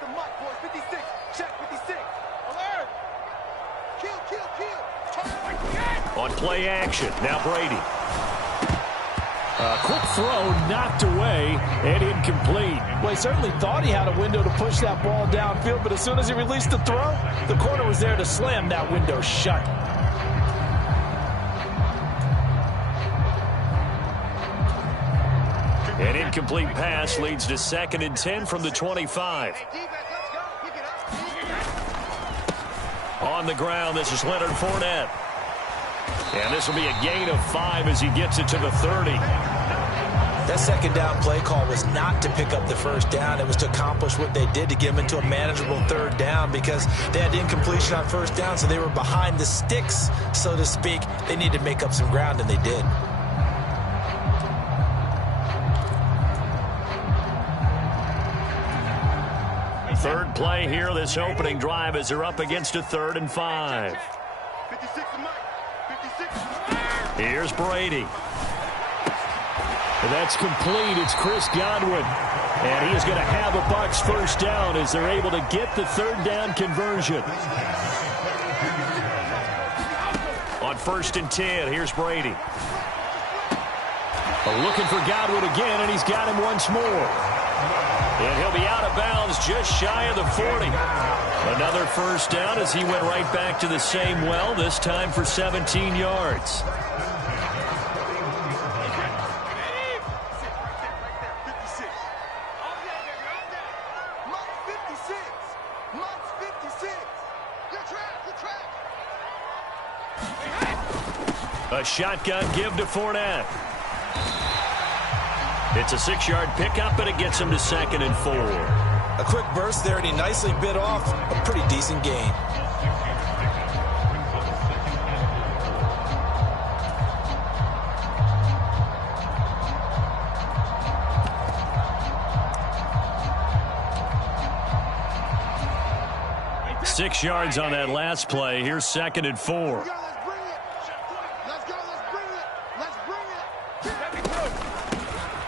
the mic, boys. 56. Check 56. Alert. Kill. On play action, now Brady. A quick throw knocked away and incomplete. Well, he certainly thought he had a window to push that ball downfield, but as soon as he released the throw, the corner was there to slam that window shut. An incomplete pass leads to 2nd and 10 from the 25. On the ground, this is Leonard Fournette. And this will be a gain of 5 as he gets it to the 30. That second down play call was not to pick up the first down. It was to accomplish what they did, to get them into a manageable third down, because they had incompletion on first down, so they were behind the sticks, so to speak. They needed to make up some ground, and they did. Third play here, this opening drive, as they're up against a 3rd and 5. 56 the mic. 56. Here's Brady. That's complete. It's Chris Godwin. And he is going to have a Bucs first down as they're able to get the 3rd down conversion. On 1st and 10, here's Brady. Looking for Godwin again, and he's got him once more. And he'll be out of bounds just shy of the 40. Another first down as he went right back to the same well, this time for 17 yards. A shotgun give to Fournette. It's a 6-yard pickup, and it gets him to 2nd and 4. A quick burst there, and he nicely bit off a pretty decent gain. Six yards on that last play. Here's 2nd and 4.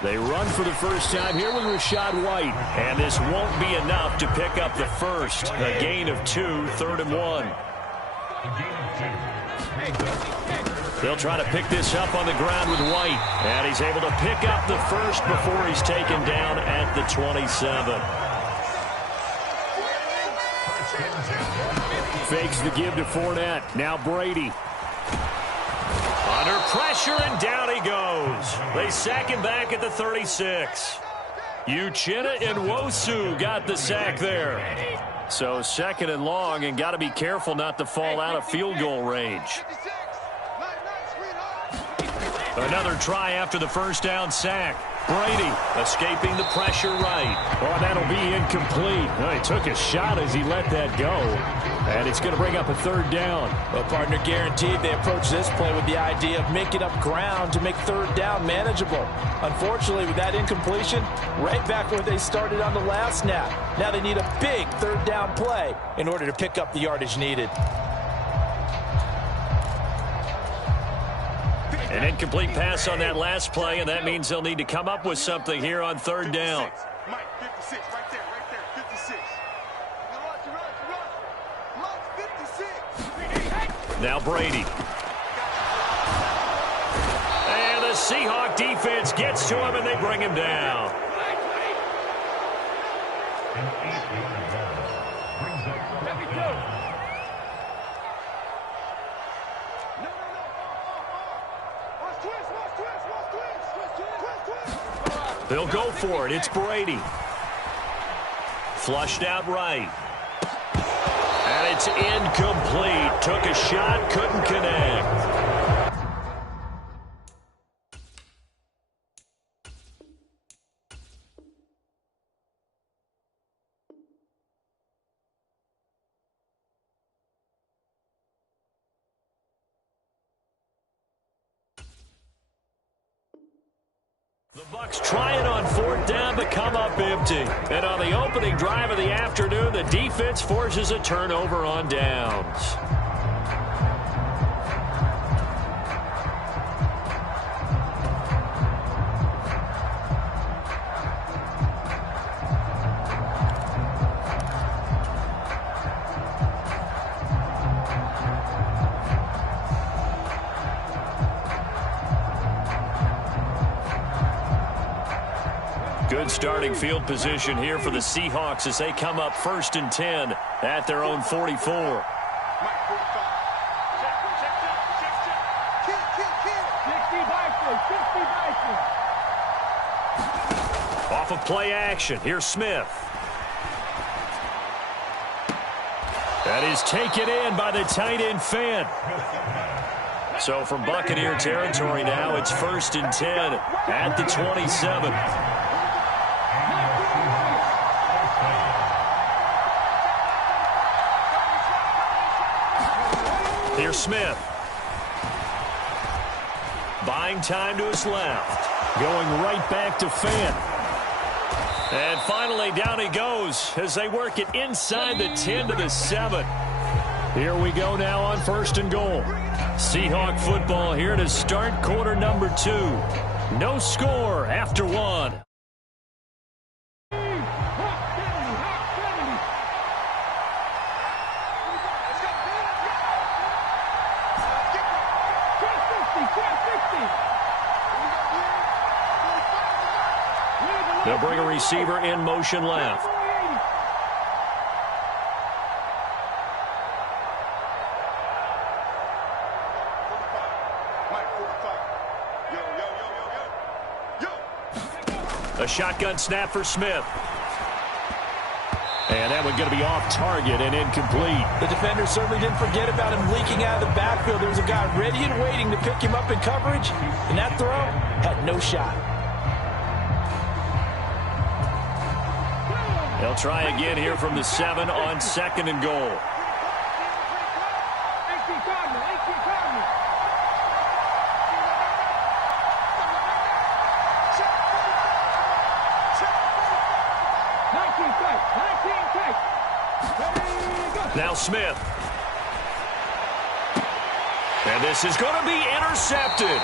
They run for the first time here with Rachaad White. And this won't be enough to pick up the first. A gain of 2, 3rd and 1. They'll try to pick this up on the ground with White. And he's able to pick up the first before he's taken down at the 27. Fakes the give to Fournette. Now Brady. Under pressure, and down he goes. They sack him back at the 36. Uchenna and Nwosu got the sack there. So 2nd and long, and got to be careful not to fall out of field goal range. Another try after the first down sack. Brady escaping the pressure right. Oh, that'll be incomplete. Well, he took a shot as he let that go. And it's going to bring up a 3rd down. Well, partner, guaranteed they approach this play with the idea of making up ground to make 3rd down manageable. Unfortunately, with that incompletion, right back where they started on the last snap. Now they need a big 3rd down play in order to pick up the yardage needed. An incomplete pass on that last play, and that means they'll need to come up with something here on 3rd down. Mike, 56, right there, 56. Mike, 56. Now Brady. And the Seahawk defense gets to him, and they bring him down. They'll go for it. It's Brady. Flushed out right. And it's incomplete. Took a shot, couldn't connect. The Bucs try it on 4th down, but come up empty. And on the opening drive of the afternoon, the defense forces a turnover on downs. Good starting field position here for the Seahawks as they come up 1st and 10 at their own 44. Off of play action, here's Smith. That is taken in by the tight end Finn. So from Buccaneer territory now, it's 1st and 10 at the 27. Here's Smith. Buying time to his left. Going right back to Finn. And finally, down he goes as they work it inside the 10 to the 7. Here we go now on 1st and goal. Seahawk football here to start quarter number 2. No score after 1. They'll bring a receiver in motion left. A shotgun snap for Smith. And that one's going to be off target and incomplete. The defender certainly didn't forget about him leaking out of the backfield. There was a guy ready and waiting to pick him up in coverage, and that throw had no shot. They'll try again here from the 7 on 2nd and goal. Now Smith. And this is going to be intercepted.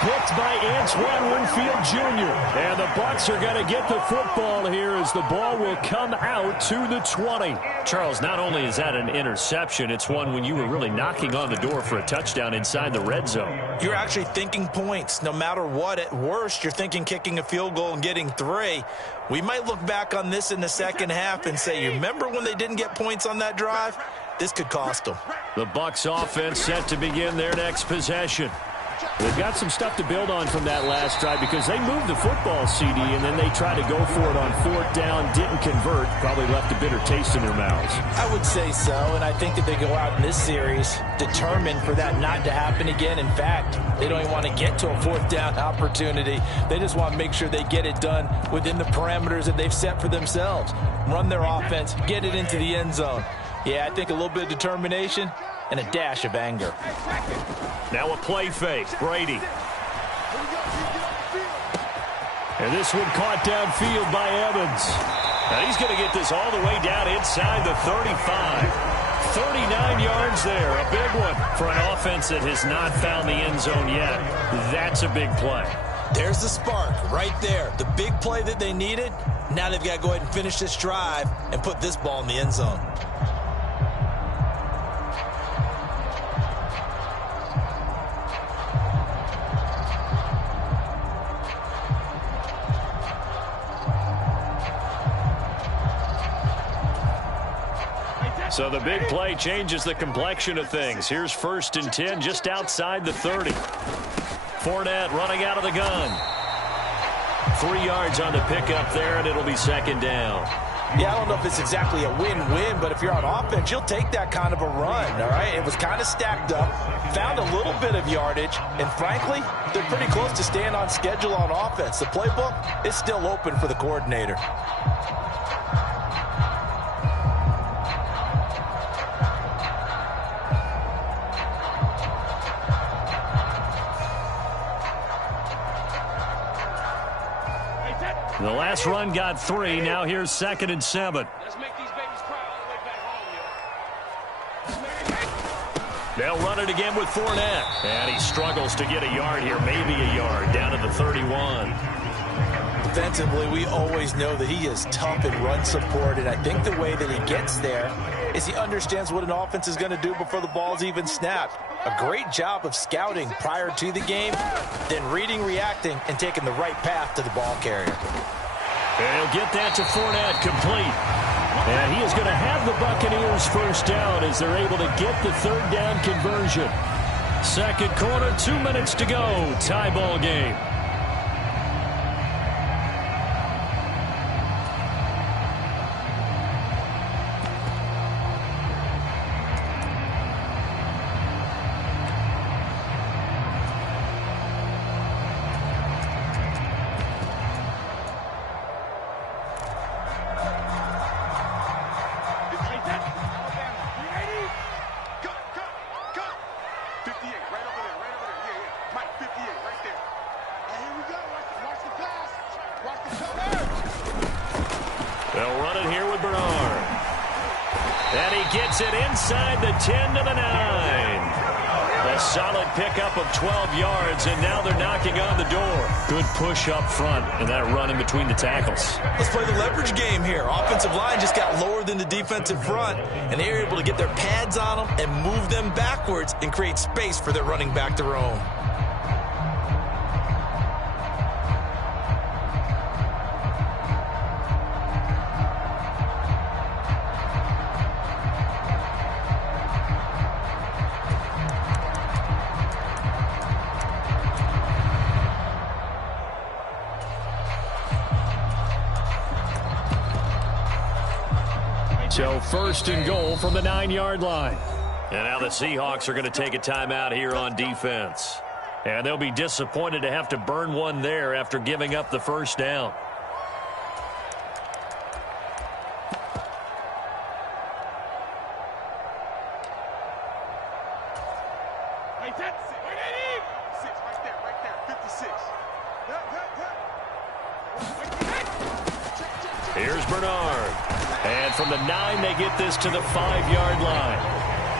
Picked by Antoine Winfield Jr. And the Bucs are going to get the football here as the ball will come out to the 20. Charles, not only is that an interception, it's one when you were really knocking on the door for a touchdown inside the red zone. You're actually thinking points. No matter what, at worst, you're thinking kicking a field goal and getting 3. We might look back on this in the second half and say, you remember when they didn't get points on that drive? This could cost them. The Bucs offense set to begin their next possession. They've got some stuff to build on from that last drive because they moved the football, CD, and then they tried to go for it on 4th down, didn't convert, probably left a bitter taste in their mouths. I would say so, and I think that they go out in this series determined for that not to happen again. In fact, they don't even want to get to a 4th down opportunity. They just want to make sure they get it done within the parameters that they've set for themselves. Run their offense, get it into the end zone. Yeah, I think a little bit of determination and a dash of anger. Now a play fake, Brady. And this one caught downfield by Evans. Now he's going to get this all the way down inside the 35. 39 yards there, a big one for an offense that has not found the end zone yet. That's a big play. There's the spark right there. The big play that they needed. Now they've got to go ahead and finish this drive and put this ball in the end zone. So the big play changes the complexion of things. Here's 1st and 10 just outside the 30. Fournette running out of the gun. 3 yards on the pickup there, and it'll be 2nd down. Yeah, I don't know if it's exactly a win-win, but if you're on offense, you'll take that kind of a run, all right? It was kind of stacked up, found a little bit of yardage, and frankly, they're pretty close to staying on schedule on offense. The playbook is still open for the coordinator. The last run got 3. Now here's 2nd and 7. Let's make these babies cry all the way back home, yo. They'll run it again with Fournette. And he struggles to get a yard here, maybe a yard, down to the 31. Defensively, we always know that he is tough in run support, and I think the way that he gets there is he understands what an offense is going to do before the ball's even snapped. A great job of scouting prior to the game, then reading, reacting, and taking the right path to the ball carrier. And he'll get that to Fournette, complete. And he is going to have the Buccaneers first down as they're able to get the third down conversion. Second quarter, 2 minutes to go. Tie ball game. They'll run it here with Bernard. And he gets it inside the 10 to the 9. A solid pickup of 12 yards, and now they're knocking on the door. Good push up front, and that run in between the tackles. Let's play the leverage game here. Offensive line just got lower than the defensive front, and they were able to get their pads on them and move them backwards and create space for their running back to roam. So first and goal from the 9-yard line. And now the Seahawks are going to take a timeout here on defense. And they'll be disappointed to have to burn one there after giving up the first down. Hey, that's it. Six, right there, 56. Here's Bernard. And from the 9, they get this to the 5-yard line.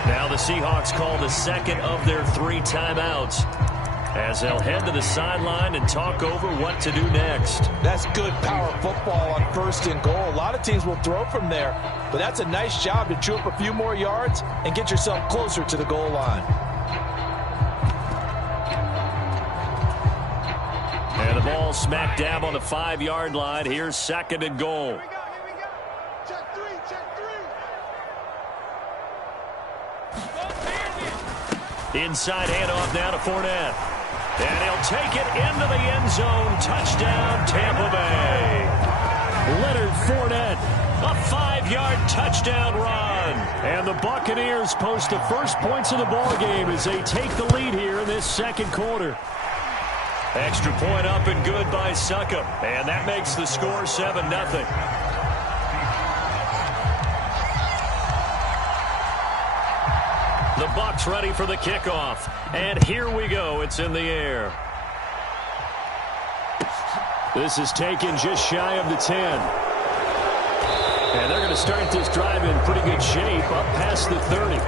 Now the Seahawks call the second of their 3 timeouts as they'll head to the sideline and talk over what to do next. That's good power football on first and goal. A lot of teams will throw from there, but that's a nice job to chew up a few more yards and get yourself closer to the goal line. And the ball smack dab on the 5-yard line. Here's second and goal. Inside handoff now to Fournette. And he'll take it into the end zone. Touchdown, Tampa Bay. Leonard Fournette, a 5-yard touchdown run. And the Buccaneers post the first points of the ball game as they take the lead here in this second quarter. Extra point up and good by Succop. And that makes the score 7-0. The Bucs ready for the kickoff. And here we go. It's in the air. This is taken just shy of the 10. And they're going to start this drive in pretty good shape up past the 30.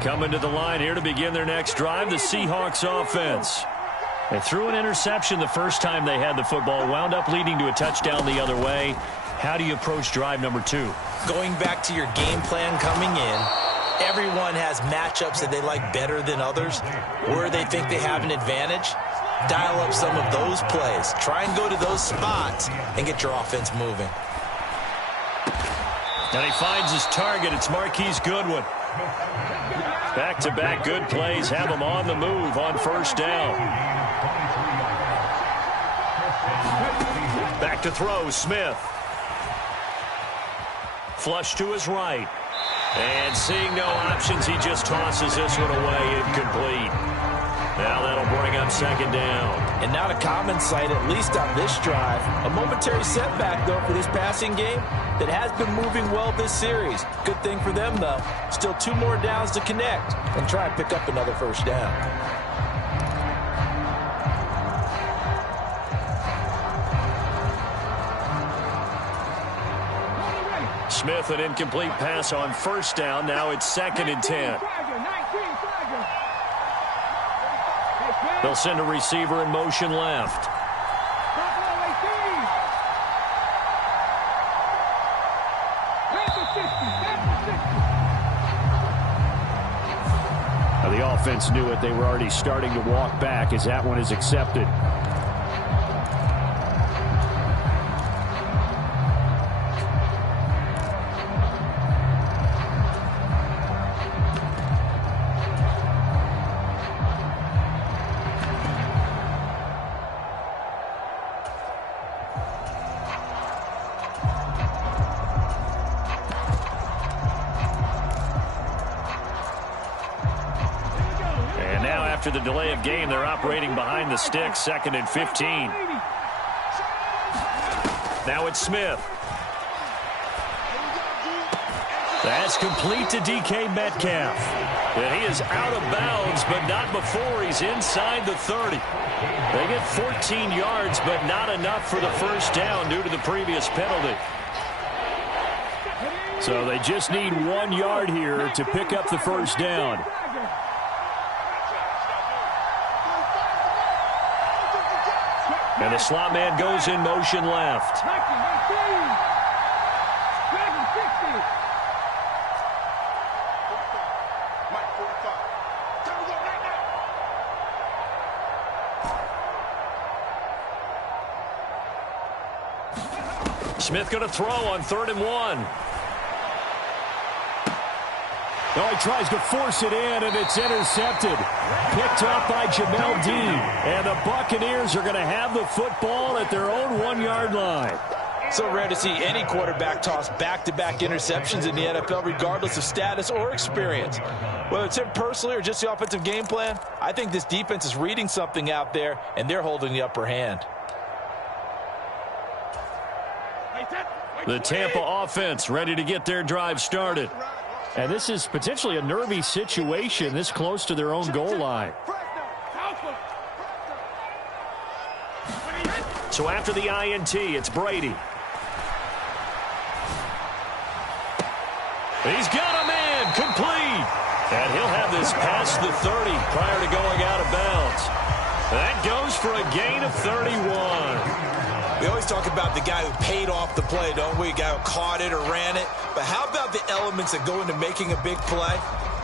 Coming to the line here to begin their next drive, the Seahawks offense. They threw an interception the first time they had the football, wound up leading to a touchdown the other way. How do you approach drive number 2? Going back to your game plan coming in, everyone has matchups that they like better than others, where they think they have an advantage. Dial up some of those plays. Try and go to those spots and get your offense moving. And he finds his target. It's Marquise Goodwin. Back-to-back good plays have him on the move on first down. Back to throw, Smith. Flush to his right. And seeing no options, he just tosses this one away, incomplete. Now that'll bring up second down. And not a common sight, at least on this drive. A momentary setback, though, for this passing game that has been moving well this series. Good thing for them, though. Still 2 more downs to connect and try and pick up another first down. Smith, an incomplete pass on first down. Now it's 2nd and 10. They'll send a receiver in motion left. Now the offense knew it. They were already starting to walk back as that one is accepted. After the delay of game, they're operating behind the sticks, 2nd and 15. Now it's Smith. That's complete to DK Metcalf. And he is out of bounds, but not before he's inside the 30. They get 14 yards, but not enough for the first down due to the previous penalty. So they just need 1 yard here to pick up the first down. And the slot man goes in motion left. Smith going to throw on 3rd and 1. Oh, he tries to force it in, and it's intercepted. Picked up by Jamel Dean. And the Buccaneers are going to have the football at their own 1 yard line. So rare to see any quarterback toss back-to-back interceptions in the NFL, regardless of status or experience. Whether it's him personally or just the offensive game plan, I think this defense is reading something out there, and they're holding the upper hand. The Tampa offense ready to get their drive started. And this is potentially a nervy situation this close to their own goal line. So after the INT, it's Brady. He's got a man complete. And he'll have this past the 30 prior to going out of bounds. That goes for a gain of 31. We always talk about the guy who paid off the play, don't we? A guy who caught it or ran it. But how about the elements that go into making a big play?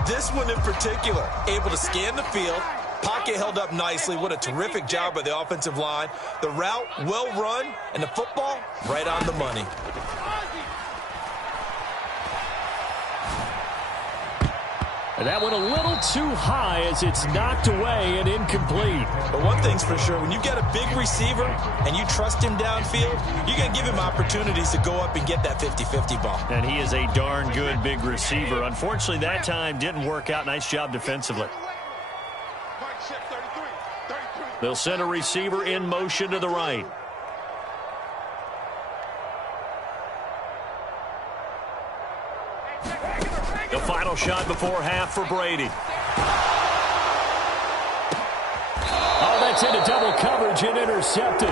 This one in particular, able to scan the field. Pocket held up nicely. What a terrific job by the offensive line. The route, well run, and the football, right on the money. And that went a little too high as it's knocked away and incomplete. But one thing's for sure, when you got a big receiver and you trust him downfield, you're going to give him opportunities to go up and get that 50-50 ball. And he is a darn good big receiver. Unfortunately, that time didn't work out. Nice job defensively. They'll send a receiver in motion to the right. The final shot before half for Brady. Oh, that's into double coverage and intercepted.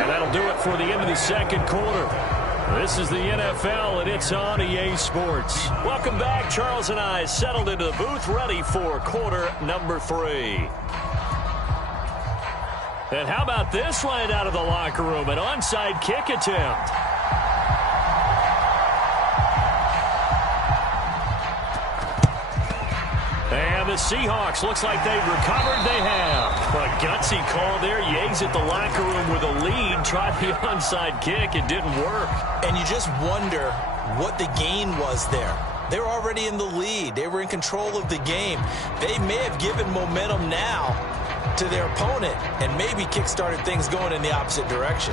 And that'll do it for the end of the second quarter. This is the NFL, and it's on EA Sports. Welcome back. Charles and I settled into the booth, ready for quarter number 3. And how about this right out of the locker room? An onside kick attempt. And the Seahawks, looks like they've recovered. They have. A gutsy call there. Yates at the locker room with a lead. Tried the onside kick. It didn't work. And you just wonder what the gain was there. They were already in the lead. They were in control of the game. They may have given momentum now to their opponent and maybe kick-started things going in the opposite direction.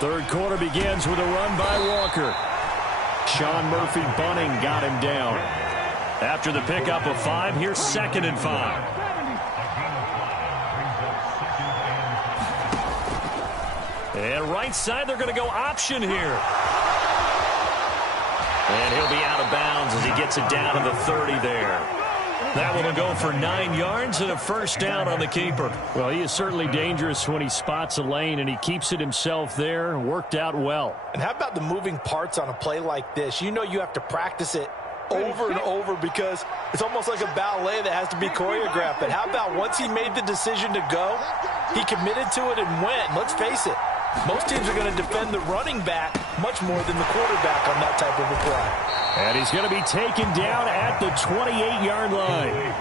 Third quarter begins with a run by Walker. Sean Murphy Bunning got him down. After the pickup of 5, here's 2nd and 5. And right side, they're going to go option here. And he'll be out of bounds as he gets it down to the 30 there. That one will go for 9 yards and a first down on the keeper. Well, he is certainly dangerous when he spots a lane, and he keeps it himself there. Worked out well. And how about the moving parts on a play like this? You know you have to practice it over and over because it's almost like a ballet that has to be choreographed. But how about once he made the decision to go, he committed to it and went. Let's face it, most teams are going to defend the running back much more than the quarterback on that type of a play. And he's going to be taken down at the 28-yard line.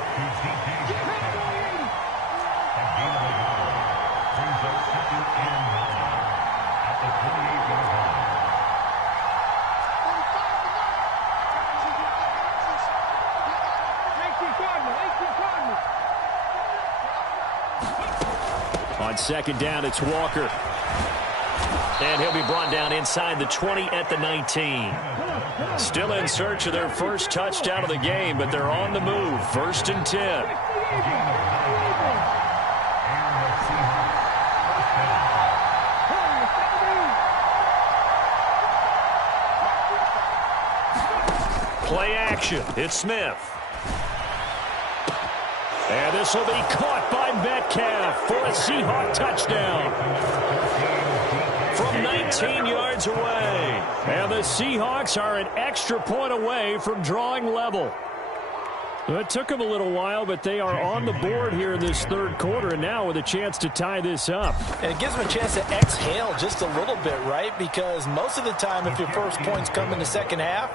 On second down, it's Walker. And he'll be brought down inside the 20 at the 19. Still in search of their first touchdown of the game, but they're on the move. 1st and 10. Play action. It's Smith. And this will be caught by Metcalf for a Seahawk touchdown. From 19 yards away. And the Seahawks are an extra point away from drawing level. It took them a little while, but they are on the board here in this third quarter, and now with a chance to tie this up. And it gives them a chance to exhale just a little bit, right? Because most of the time, if your first points come in the second half,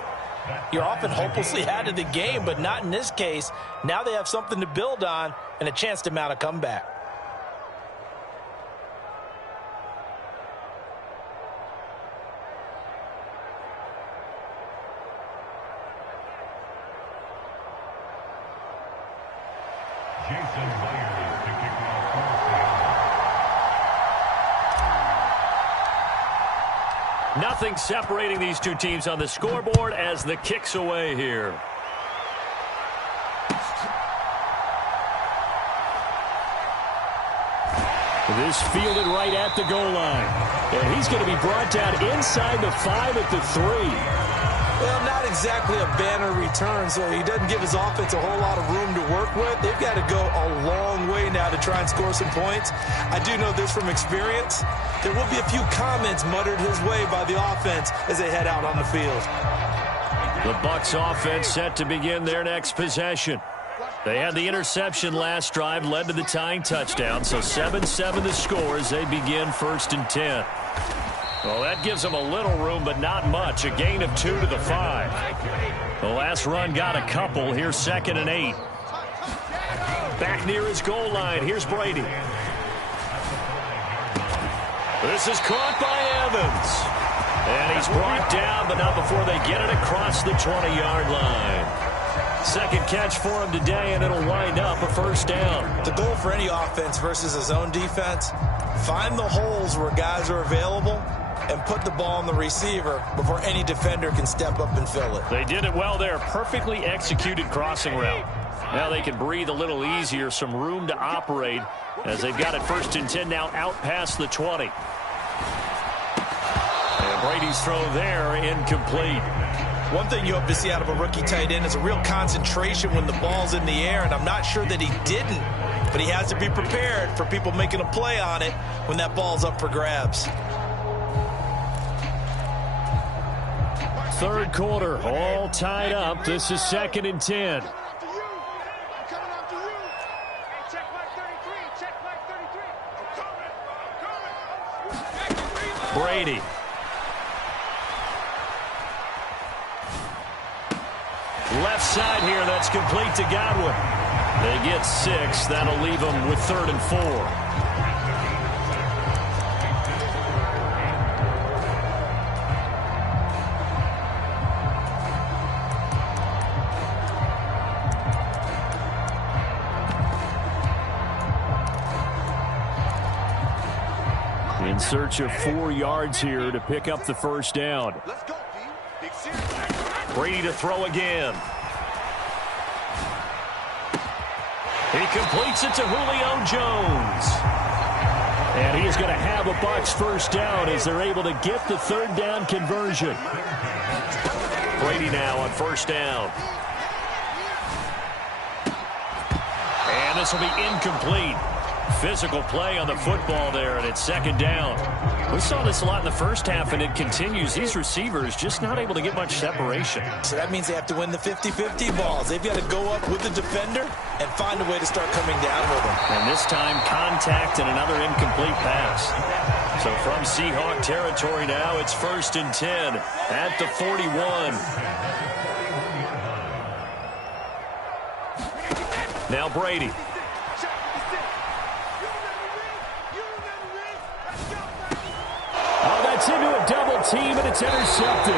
you're often hopelessly out of the game, but not in this case. Now they have something to build on and a chance to mount a comeback. Nothing separating these two teams on the scoreboard as the kick's away here. This fielded right at the goal line. And he's going to be brought down inside the 5 at the 3. Well, not exactly a banner return, so he doesn't give his offense a whole lot of room to work with. They've got to go a long way now to try and score some points. I do know this from experience. There will be a few comments muttered his way by the offense as they head out on the field. The Bucs offense set to begin their next possession. They had the interception last drive, led to the tying touchdown, so 7-7 the score as they begin 1st and 10. Well, that gives them a little room, but not much. A gain of 2 to the 5. The last run got a couple. Here's 2nd and 8. Back near his goal line. Here's Brady. This is caught by Evans. And he's brought down, but not before they get it across the 20-yard line. Second catch for him today, and it'll wind up a first down. The goal for any offense versus his own defense, find the holes where guys are available and put the ball on the receiver before any defender can step up and fill it. They did it well there. Perfectly executed crossing route. Now they can breathe a little easier, some room to operate as they've got it 1st and 10 now out past the 20. And Brady's throw there incomplete. One thing you hope to see out of a rookie tight end is a real concentration when the ball's in the air, and I'm not sure that he didn't, but he has to be prepared for people making a play on it when that ball's up for grabs. Third quarter, all tied up. This is 2nd and 10. Brady. Left side here, that's complete to Godwin. They get 6. That'll leave them with 3rd and 4. In search of 4 yards here to pick up the first down. Let's go, D. Big series. Brady to throw again. He completes it to Julio Jones. And he is going to have a Bucs first down as they're able to get the third down conversion. Brady now on first down. And this will be incomplete. Physical play on the football there, and it's second down. We saw this a lot in the first half, and it continues. These receivers just not able to get much separation. So that means they have to win the 50-50 balls. They've got to go up with the defender and find a way to start coming down with them. And this time, contact and another incomplete pass. So from Seahawk territory now, it's 1st and 10 at the 41. Now Brady. Oh, that's into a double team, and it's intercepted.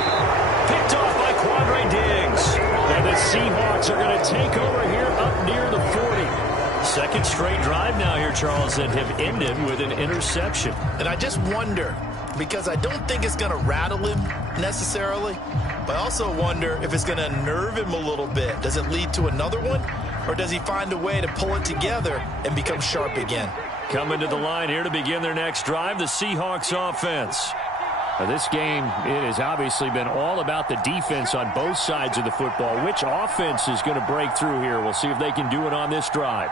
Picked off by Quandre Diggs. And the Seahawks are going to take over here up near the 40. Second straight drive now here, Charles, that have ended with an interception. And I just wonder, because I don't think it's going to rattle him necessarily, but I also wonder if it's going to unnerve him a little bit. Does it lead to another one, or does he find a way to pull it together and become sharp again? Coming to the line here to begin their next drive, the Seahawks offense. Now, this game, it has obviously been all about the defense on both sides of the football. Which offense is going to break through here? We'll see if they can do it on this drive.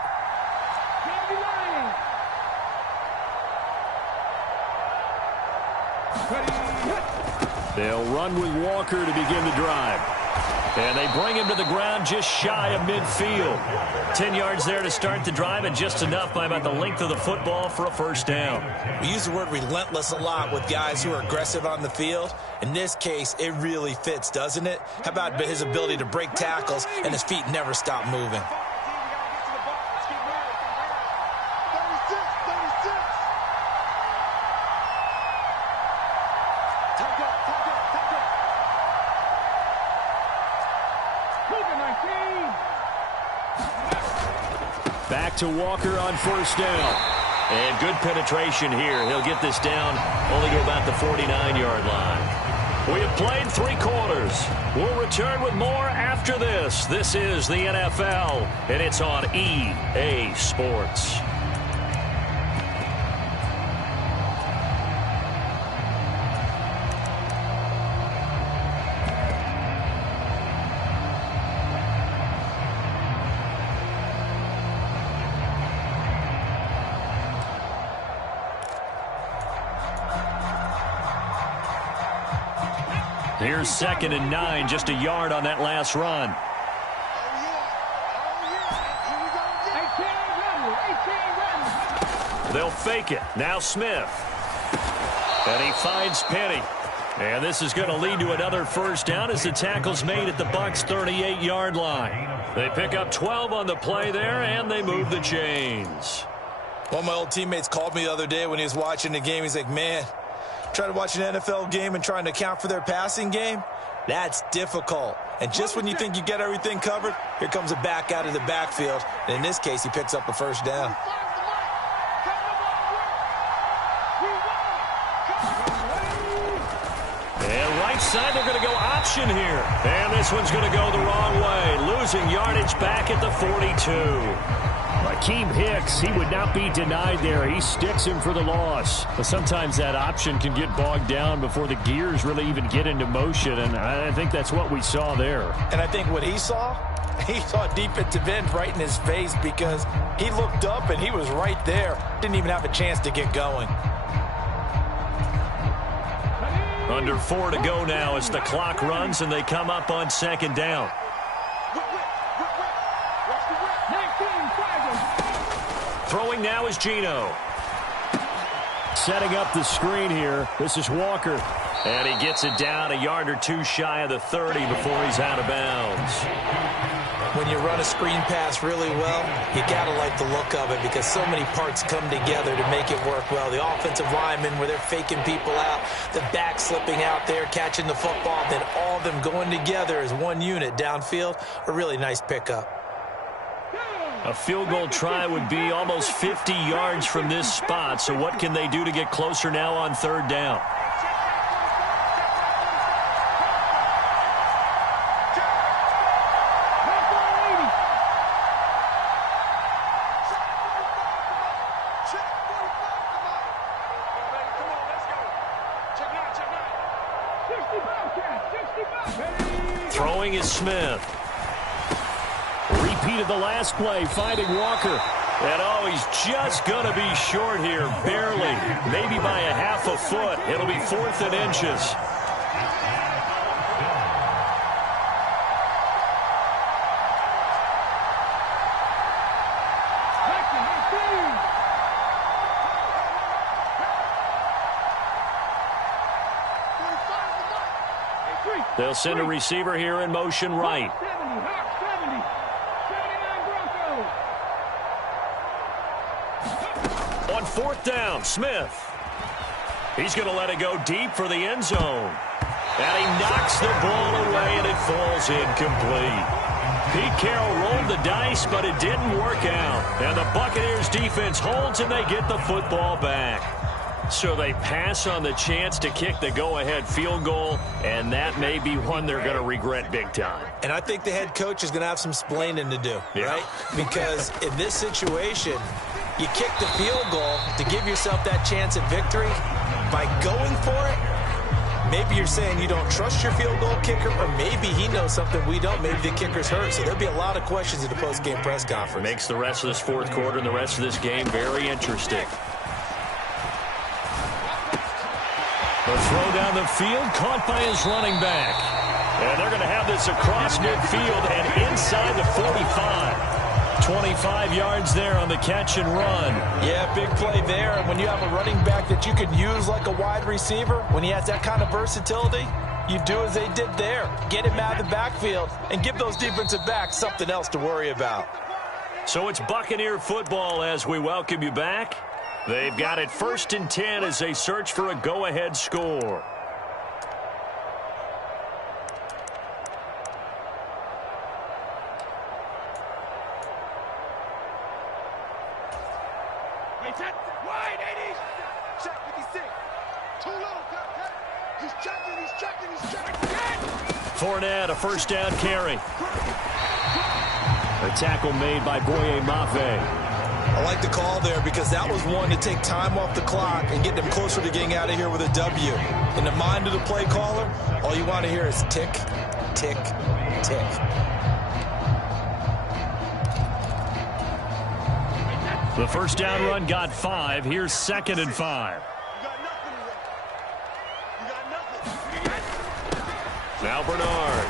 They'll run with Walker to begin the drive. And they bring him to the ground just shy of midfield. 10 yards there to start the drive, and just enough by about the length of the football for a first down. We use the word relentless a lot with guys who are aggressive on the field. In this case, it really fits, doesn't it? How about his ability to break tackles and his feet never stop moving? Back to Walker on first down. And good penetration here. He'll get this down only to about the 49-yard line. We have played 3 quarters. We'll return with more after this. This is the NFL, and it's on EA Sports. Here's 2nd and 9, just a yard on that last run. They'll fake it. Now Smith. And he finds Penny. And this is going to lead to another first down as the tackle's made at the Bucs' 38-yard line. They pick up 12 on the play there, and they move the chains. One of my old teammates called me the other day when he was watching the game. He's like, man, trying to watch an NFL game and trying to account for their passing game, that's difficult. And just when you think you get everything covered, here comes a back out of the backfield. And in this case, he picks up a first down. And right side, they're going to go option here. And this one's going to go the wrong way. Losing yardage back at the 42. Akeem Hicks, he would not be denied there. He sticks him for the loss. But sometimes that option can get bogged down before the gears really even get into motion, and I think that's what we saw there. And I think what he saw defensive end right in his face, because he looked up and he was right there. Didn't even have a chance to get going. Under 4 to go now as the clock runs and they come up on 2nd down. Throwing now is Geno. Setting up the screen here. This is Walker. And he gets it down a yard or 2 shy of the 30 before he's out of bounds. When you run a screen pass really well, you gotta like the look of it because so many parts come together to make it work well. The offensive linemen, where they're faking people out, the back slipping out there, catching the football, then all of them going together as one unit downfield. A really nice pickup. A field goal try would be almost 50 yards from this spot. So what can they do to get closer now on 3rd down? Throwing is Smith. Repeated the last play, finding Walker. And, oh, he's just going to be short here, barely. Maybe by a half a foot. It'll be 4th and inches. They'll send a receiver here in motion right. On 4th down, Smith. He's going to let it go deep for the end zone. And he knocks the ball away, and it falls incomplete. Pete Carroll rolled the dice, but it didn't work out. And the Buccaneers defense holds, and they get the football back. So they pass on the chance to kick the go-ahead field goal, and that may be one they're going to regret big time. And I think the head coach is going to have some splaining to do, right? Because in this situation, you kick the field goal to give yourself that chance at victory. By going for it, maybe you're saying you don't trust your field goal kicker, or maybe he knows something we don't. Maybe the kicker's hurt. So there'll be a lot of questions at the post-game press conference. Makes the rest of this 4th quarter and the rest of this game very interesting. The throw down the field, caught by his running back. And they're going to have this across midfield and inside the 45. 25 yards there on the catch and run. Yeah, big play there. And when you have a running back that you can use like a wide receiver, when he has that kind of versatility, you do as they did there. Get him out of the backfield and give those defensive backs something else to worry about. So it's Buccaneer football as we welcome you back. They've got it 1st and 10 as they search for a go-ahead score. Wide, 80. Check 56. Too low. He's checking. Fournette, a 1st down carry. A tackle made by Boye Mafe. I like the call there because that was one to take time off the clock and get them closer to getting out of here with a W. In the mind of the play caller, all you want to hear is tick, tick, tick. The 1st down run got 5. Here's 2nd and 5. Now Bernard.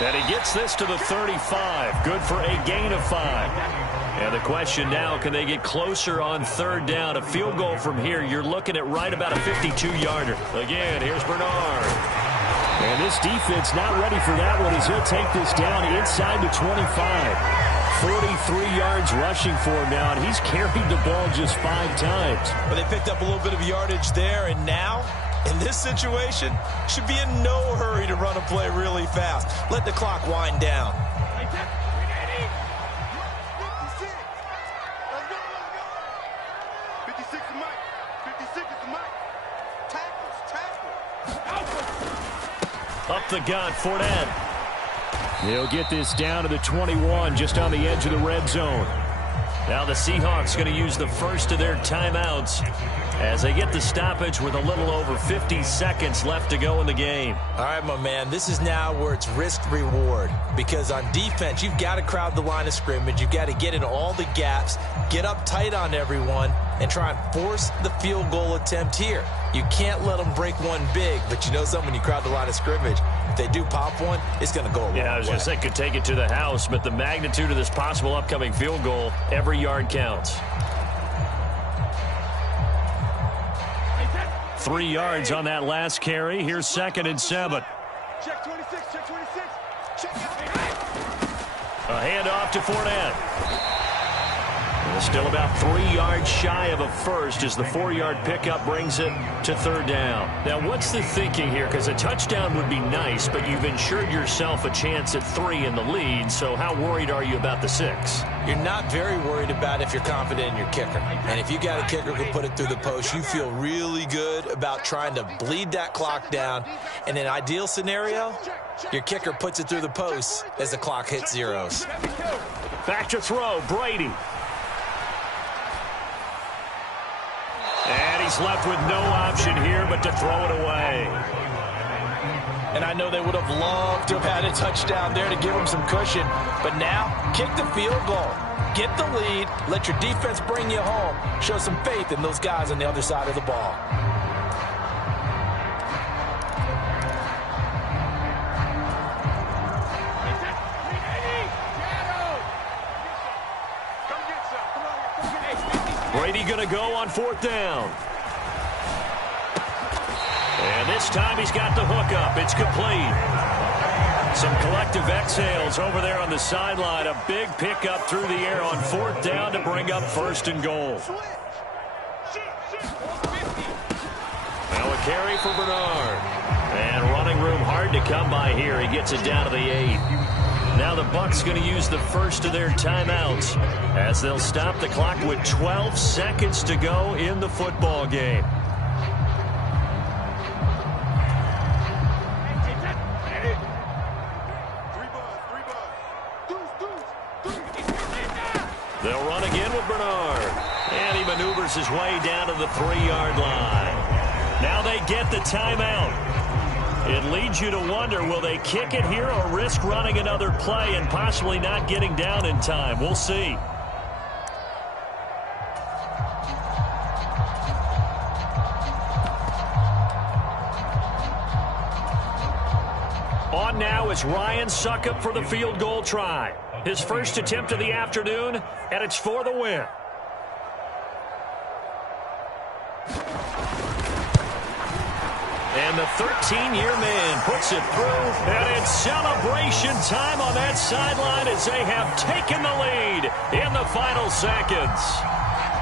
And he gets this to the 35. Good for a gain of 5. And the question now, can they get closer on 3rd down? A field goal from here, you're looking at right about a 52-yarder. Again, here's Bernard. And this defense not ready for that one as he'll take this down inside the 25. 43 yards rushing for him now, and he's carried the ball just 5 times. But they picked up a little bit of yardage there, and now, in this situation, should be in no hurry to run a play really fast. Let the clock wind down. Up the gut, Fournette. He'll get this down to the 21, just on the edge of the red zone. Now the Seahawks going to use the first of their timeouts as they get the stoppage with a little over 50 seconds left to go in the game. All right, my man, this is now where it's risk-reward. Because on defense, you've got to crowd the line of scrimmage. You've got to get in all the gaps, get up tight on everyone, and try and force the field goal attempt here. You can't let them break one big, but you know something, when you crowd the line of scrimmage, if they do pop one, it's going to go a long way. Yeah, I was going to say could take it to the house, but the magnitude of this possible upcoming field goal, every yard counts. 3 yards on that last carry. Here's 2nd and 7. Check 26, check 26. Check out. A handoff to Fournette. Still about 3 yards shy of a first as the 4-yard pickup brings it to 3rd down. Now, what's the thinking here? Because a touchdown would be nice, but you've ensured yourself a chance at 3 in the lead, so how worried are you about the 6? You're not very worried about if you're confident in your kicker. And if you got a kicker who can put it through the post, you feel really good about trying to bleed that clock down. In an ideal scenario, your kicker puts it through the post as the clock hits zeros. Back to throw, Brady. And he's left with no option here but to throw it away. And I know they would have loved to have had a touchdown there to give them some cushion. But now, kick the field goal. Get the lead. Let your defense bring you home. Show some faith in those guys on the other side of the ball. Brady going to go on 4th down. And this time he's got the hookup. It's complete. Some collective exhales over there on the sideline. A big pickup through the air on 4th down to bring up 1st and goal. Now a carry for Bernard. And running room hard to come by here. He gets it down to the 8. Now the Bucs going to use the first of their timeouts as they'll stop the clock with 12 seconds to go in the football game. They'll run again with Bernard. And he maneuvers his way down to the 3-yard line. Now they get the timeout. It leads you to wonder, will they kick it here or risk running another play and possibly not getting down in time? We'll see. On now is Ryan Succop for the field goal try. His first attempt of the afternoon, and it's for the win. And the 13-year man puts it through, and it's celebration time on that sideline as they have taken the lead in the final seconds.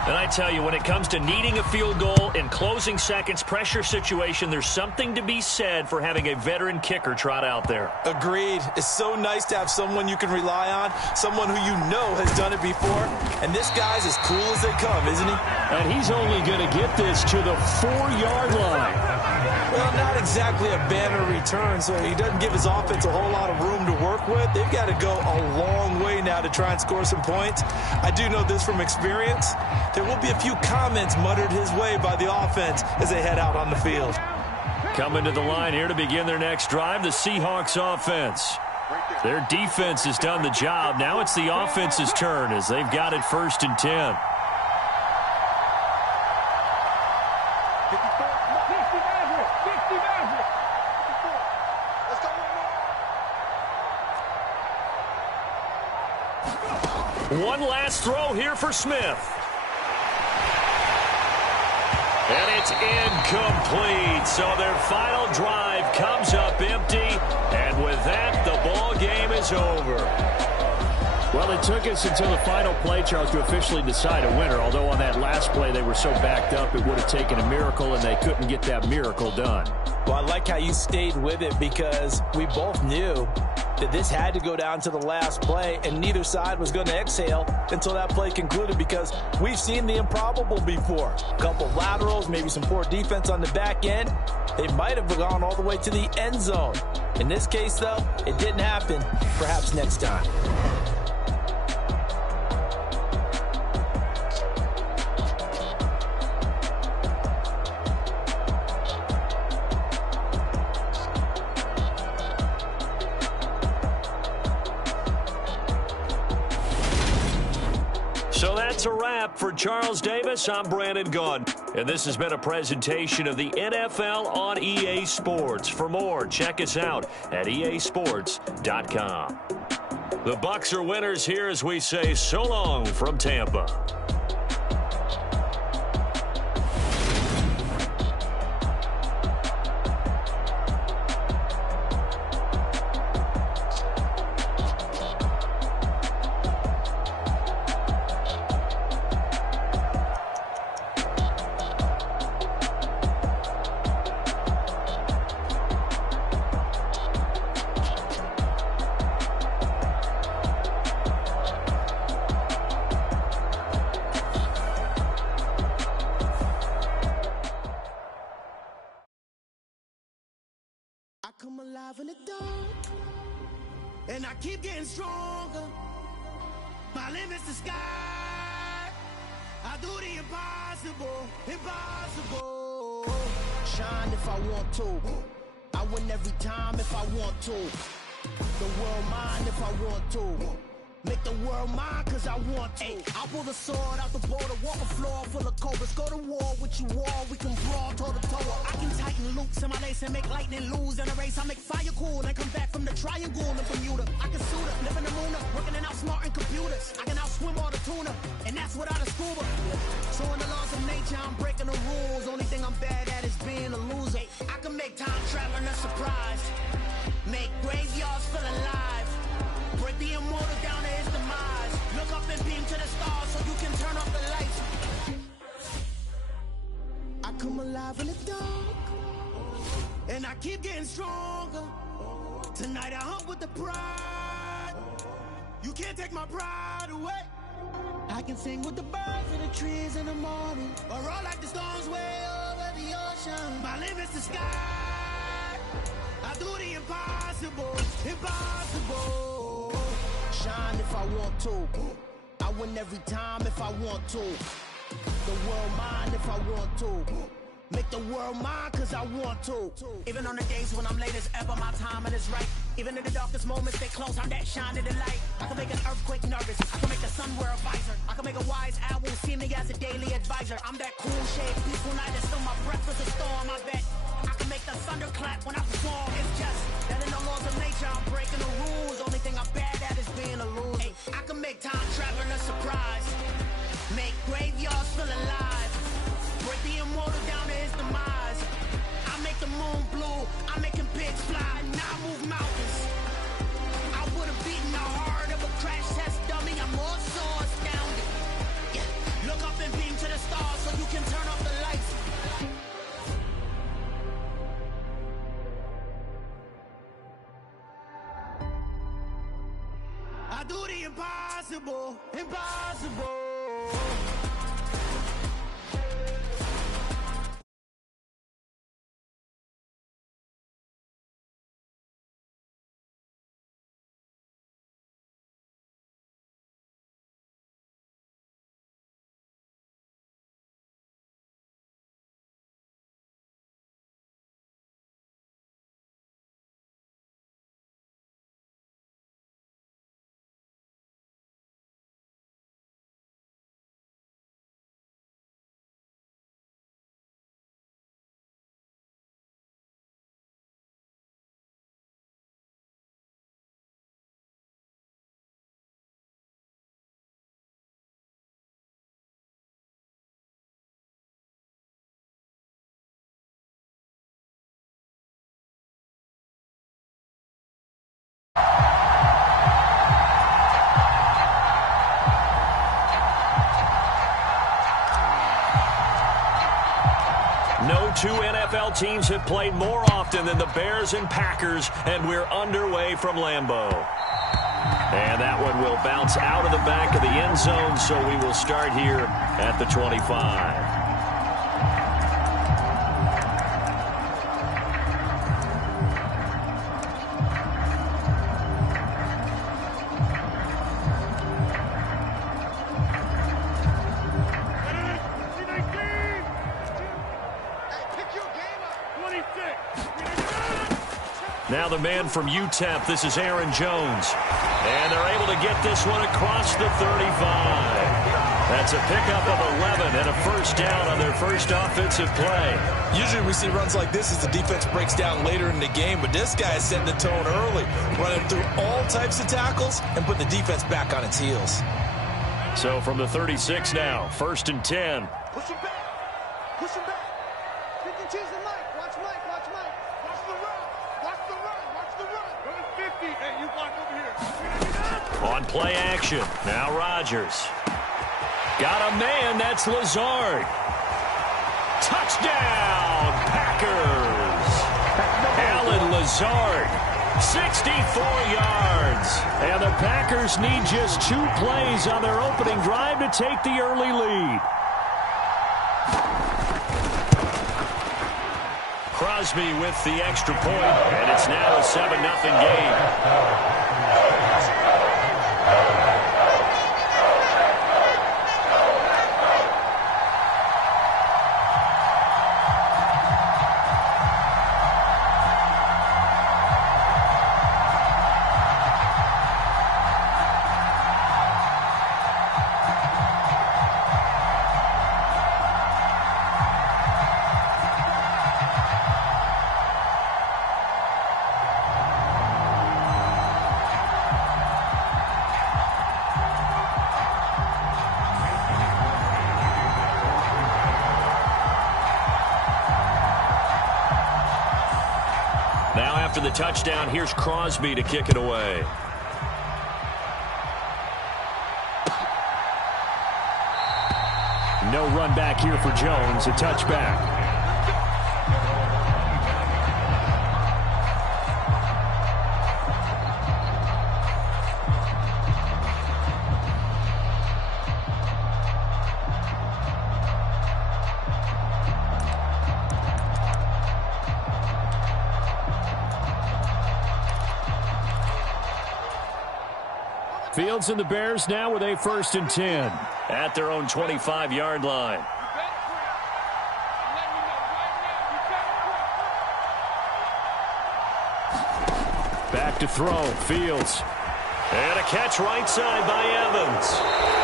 And I tell you, when it comes to needing a field goal in closing seconds pressure situation, there's something to be said for having a veteran kicker trot out there. Agreed. It's so nice to have someone you can rely on, someone who you know has done it before. And this guy's as cool as they come, isn't he? And he's only going to get this to the 4-yard line. Well, not exactly a banner return, so he doesn't give his offense a whole lot of room to work with. They've got to go a long way now to try and score some points. I do know this from experience. There will be a few comments muttered his way by the offense as they head out on the field. Coming to the line here to begin their next drive, the Seahawks offense. Their defense has done the job. Now it's the offense's turn as they've got it 1st and 10. One last throw here for Smith. And it's incomplete. So their final drive comes up empty. And with that, the ball game is over. Well, it took us until the final play, Charles, to officially decide a winner. Although on that last play they were so backed up, it would have taken a miracle, and they couldn't get that miracle done. Well, I like how you stayed with it because we both knew that this had to go down to the last play, and neither side was going to exhale until that play concluded because we've seen the improbable before. A couple laterals, maybe some poor defense on the back end. They might have gone all the way to the end zone. In this case, though, it didn't happen. Perhaps next time. So that's a wrap for Charles Davis. I'm Brandon Gaudin, and this has been a presentation of the NFL on EA Sports. For more, check us out at easports.com. The Bucs are winners here as we say so long from Tampa. Come alive in the dark, and I keep getting stronger. My limit's the sky. I do the impossible, impossible. Shine if I want to. I win every time if I want to. The world mine if I want to. Make the world mine cause I want to. Ay, I'll pull the sword out the border, walk a floor full of cobras. Go to war with you all, we can brawl toe to toe. I can tighten loops in my lace and make lightning lose in a race. I make fire cool and come back from the triangle in Bermuda. I can suit up, live in the moon up, working and outsmarting computers. I can outswim all the tuna, and that's without a scuba. So in the laws of nature, I'm breaking the rules. Only thing I'm bad at is being a loser. Ay, I can make time traveling a surprise. Make graveyards feel alive. Break the immortal down to his demise. Look up and beam to the stars so you can turn off the lights. I come alive in the dark, and I keep getting stronger. Tonight I hunt with the pride. You can't take my pride away. I can sing with the birds and the trees in the morning, or roll like the storms way over the ocean. My limit's the sky. I do the impossible, impossible. Shine if I want to. I win every time if I want to. The world mine if I want to. Make the world mine cause I want to. Even on the days when I'm late as ever, my timing is right. Even in the darkest moments, they close, I'm that shining the light. I can make an earthquake nervous, I can make the sun wear a visor. I can make a wise owl see me as a daily advisor. I'm that cool shade, peaceful night, and still my breath is a storm, I bet. I can make the thunder clap when I perform. It's just that in the laws of nature, I'm breaking the rules. Only thing I'm bad at is being a loser. Ay, I can make time traveling a surprise. Make graveyards feel alive. Break the immortal down to his demise. I make the moon blue. I'm making pigs fly. Now I move mountains. I would have beaten the heart of a crash test dummy. I'm more so astounded. Yeah. Look up and beam to the stars so you can turn off the lights. I do the impossible, impossible. No two NFL teams have played more often than the Bears and Packers, and we're underway from Lambeau. And that one will bounce out of the back of the end zone, so we will start here at the 25. Now the man from UTEP, this is Aaron Jones. And they're able to get this one across the 35. That's a pickup of 11 and a first down on their first offensive play. Usually we see runs like this as the defense breaks down later in the game, but this guy is setting the tone early, running through all types of tackles and putting the defense back on its heels. So from the 36 now, 1st and 10. Push him back. Push him back. Pick and choose the Mike. Watch Mike. Watch Mike. Watch the run. Watch the run. Watch the run. Run 50. Hey, you block over here. On play action. Now Rodgers. Got a man. That's Lazard. Touchdown, Packers. Alan Lazard. 64 yards. And the Packers need just 2 plays on their opening drive to take the early lead. Crosby with the extra point, and it's now a 7-0 game. After the touchdown, here's Crosby to kick it away. No run back here for Jones. A touchback. Fields and the Bears now with a 1st and 10 at their own 25-yard line. Back to throw. Fields. And a catch right side by Evans.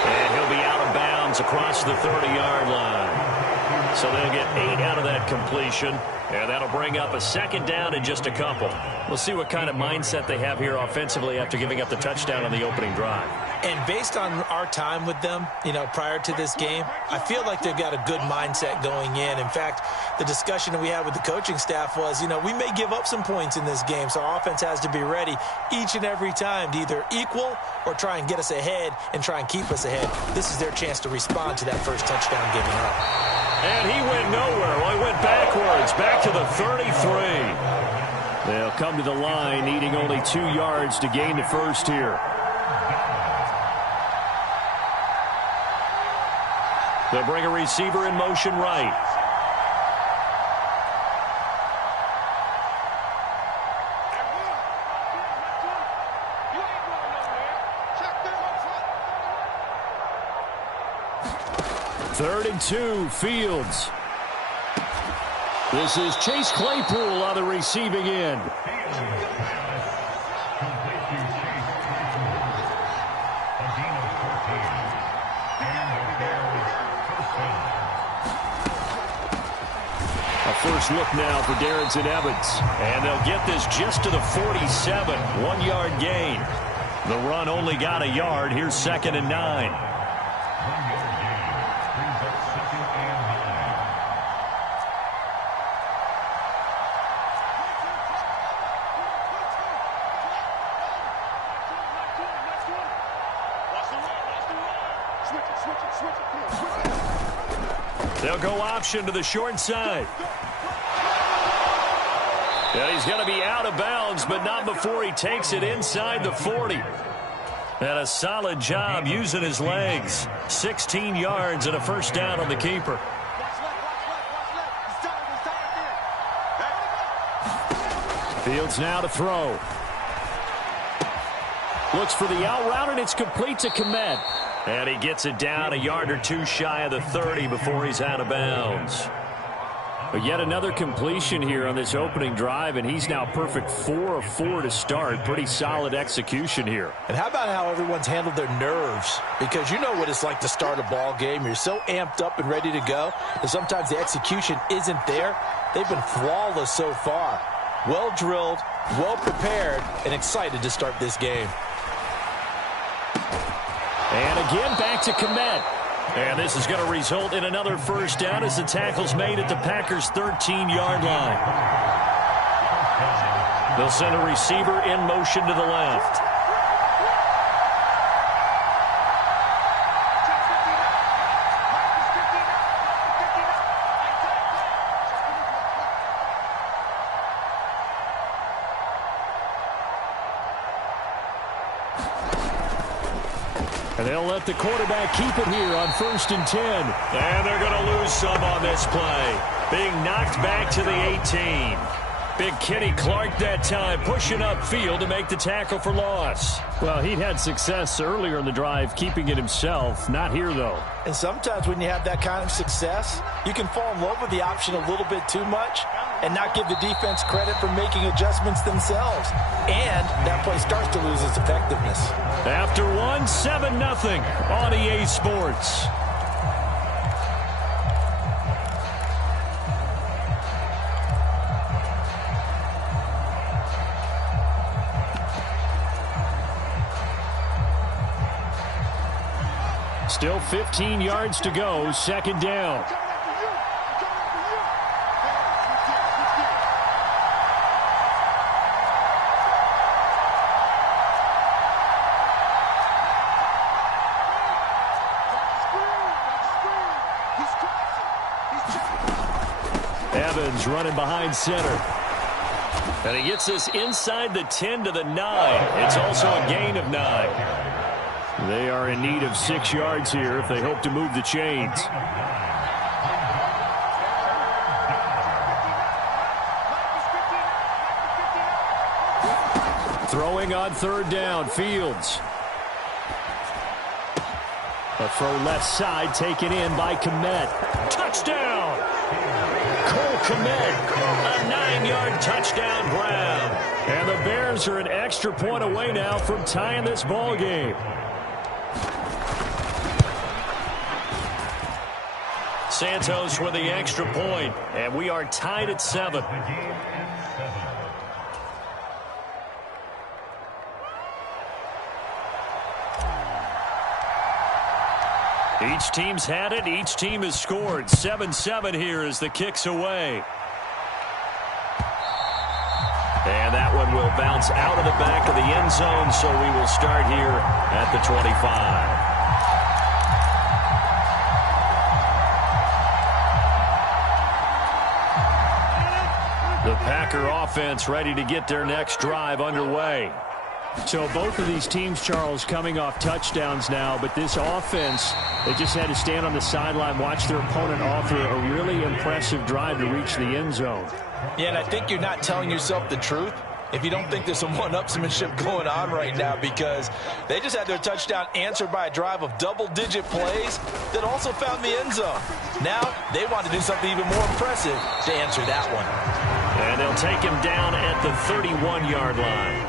And he'll be out of bounds across the 30-yard line. So they'll get 8 out of that completion. And that'll bring up a 2nd down in just a couple. We'll see what kind of mindset they have here offensively after giving up the touchdown on the opening drive. And based on our time with them, prior to this game, I feel like they've got a good mindset going in. In fact, the discussion that we had with the coaching staff was, we may give up some points in this game, so our offense has to be ready each and every time to either equal or try and get us ahead and try and keep us ahead. This is their chance to respond to that first touchdown given up. And he went nowhere. Well, he went backwards, back to the 33. They'll come to the line, needing only 2 yards to gain the first here. They'll bring a receiver in motion right. Third and 2, Fields. This is Chase Claypool on the receiving end. A first look now for Darrington Evans. And they'll get this just to the 47. 1-yard gain. The run only got a yard. Here's 2nd and 9. They'll go option to the short side. And he's going to be out of bounds, but not before he takes it inside the 40. And a solid job using his legs. 16 yards and a 1st down on the keeper. Fields now to throw. Looks for the out route, and it's complete to Kmet. And he gets it down a yard or 2 shy of the 30 before he's out of bounds. But yet another completion here on this opening drive, and he's now perfect 4 of 4 to start. Pretty solid execution here. And how about how everyone's handled their nerves? Because you know what it's like to start a ball game. You're so amped up and ready to go, and sometimes the execution isn't there. They've been flawless so far. Well drilled, well prepared, and excited to start this game. And again, back to Kmet. And this is going to result in another 1st down as the tackle's made at the Packers' 13-yard line. They'll send a receiver in motion to the left. And they'll let the quarterback keep it here on 1st and 10. And they're going to lose some on this play. Being knocked back to the 18. Big Kenny Clark that time pushing upfield to make the tackle for loss. Well, he'd had success earlier in the drive keeping it himself. Not here, though. And sometimes when you have that kind of success, you can fall in love with the option a little bit too much and not give the defense credit for making adjustments themselves. And that play starts to lose its effectiveness. After 7-0 on EA Sports. Still 15 yards to go, 2nd down. Evans running behind center. And he gets this inside the 10 to the 9. It's also a gain of 9. They are in need of 6 yards here if they hope to move the chains. Throwing on third down, Fields. A throw left side taken in by Kmet. Touchdown! Cole Kmet, a 9-yard touchdown grab. And the Bears are an extra point away now from tying this ball game. Santos with the extra point, and we are tied at 7. Each team's had it. Each team has scored. 7-7 here as the kick's away. And that one will bounce out of the back of the end zone, so we will start here at the 25. The Packer offense ready to get their next drive underway. So both of these teams, Charles, coming off touchdowns now, but this offense, they just had to stand on the sideline, watch their opponent offer a really impressive drive to reach the end zone. Yeah, and I think you're not telling yourself the truth if you don't think there's some one-upsmanship going on right now, because they just had their touchdown answered by a drive of double-digit plays that also found the end zone. Now they want to do something even more impressive to answer that one. And they'll take him down at the 31-yard line.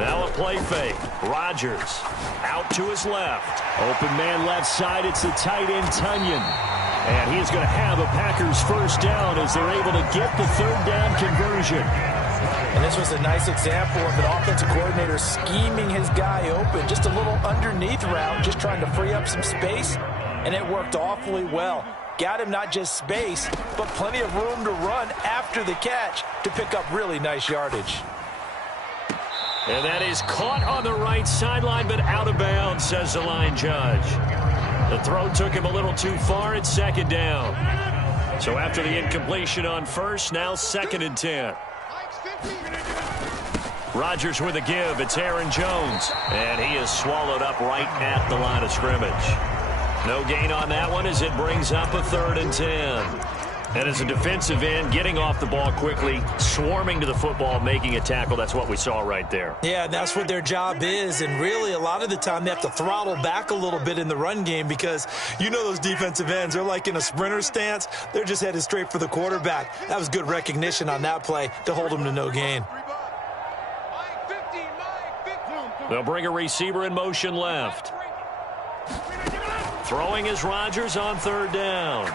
Now a play fake. Rodgers out to his left. Open man left side. It's the tight end, Tunyon. And he is going to have a Packers first down as they're able to get the third down conversion. And this was a nice example of an offensive coordinator scheming his guy open. Just a little underneath route, just trying to free up some space. And it worked awfully well. Got him not just space, but plenty of room to run after the catch to pick up really nice yardage. And that is caught on the right sideline, but out of bounds, says the line judge. The throw took him a little too far. It's second down. So after the incompletion on first, now 2nd and 10. Rodgers with a give. It's Aaron Jones. And he is swallowed up right at the line of scrimmage. No gain on that one as it brings up a 3rd and 10. And as a defensive end, getting off the ball quickly, swarming to the football, making a tackle, that's what we saw right there. Yeah, that's what their job is, and really a lot of the time they have to throttle back a little bit in the run game because you know those defensive ends, they're like in a sprinter stance. They're just headed straight for the quarterback. That was good recognition on that play to hold them to no gain. They'll bring a receiver in motion left. Throwing is Rodgers on 3rd down.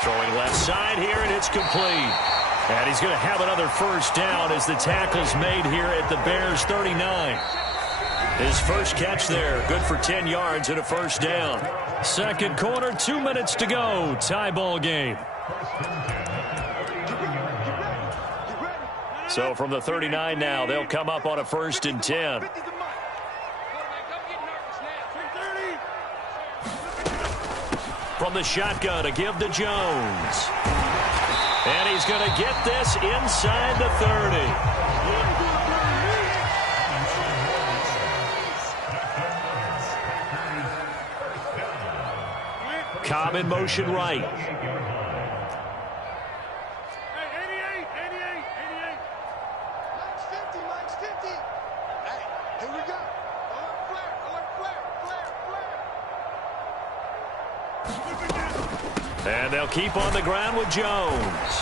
Throwing left side here, and it's complete. And he's going to have another first down as the tackle's made here at the Bears' 39. His first catch there, good for 10 yards and a first down. Second quarter, 2 minutes to go. Tie ball game. So from the 39 now, they'll come up on a 1st and 10. From the shotgun, a give to Jones. And he's going to get this inside the 30. Cobb in motion right. And they'll keep on the ground with Jones.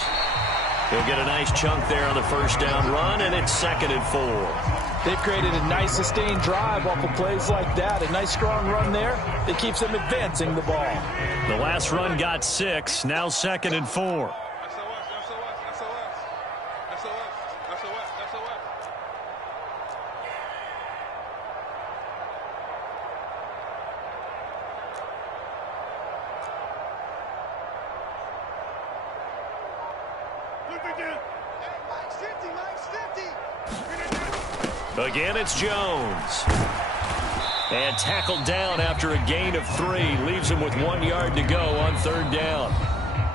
He'll get a nice chunk there on the first down run, and it's 2nd and 4. They've created a nice sustained drive off of plays like that. A nice strong run there that keeps them advancing the ball. The last run got 6, now 2nd and 4. Again, it's Jones. And tackled down after a gain of 3. Leaves him with 1 yard to go on 3rd down.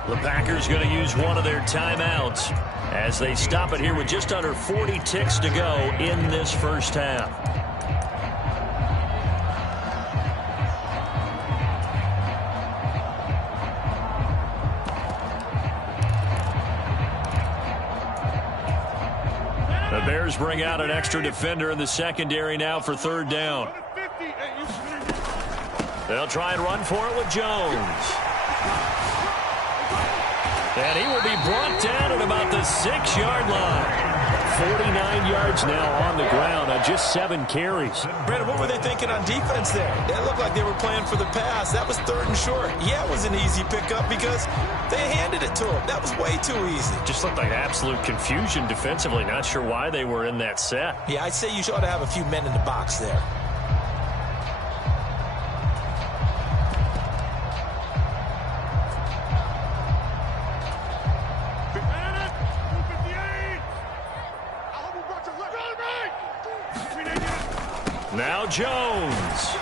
The Packers going to use one of their timeouts as they stop it here with just under 40 ticks to go in this first half. The Bears bring out an extra defender in the secondary now for 3rd down. They'll try and run for it with Jones. And he will be brought down at about the 6-yard line. 49 yards now on the ground on just 7 carries. Brandon, what were they thinking on defense there? It looked like they were playing for the pass. That was 3rd and short. Yeah, it was an easy pickup because they handed it to him. That was way too easy. Just looked like absolute confusion defensively. Not sure why they were in that set. Yeah, I'd say you ought to have a few men in the box there. Now Jones.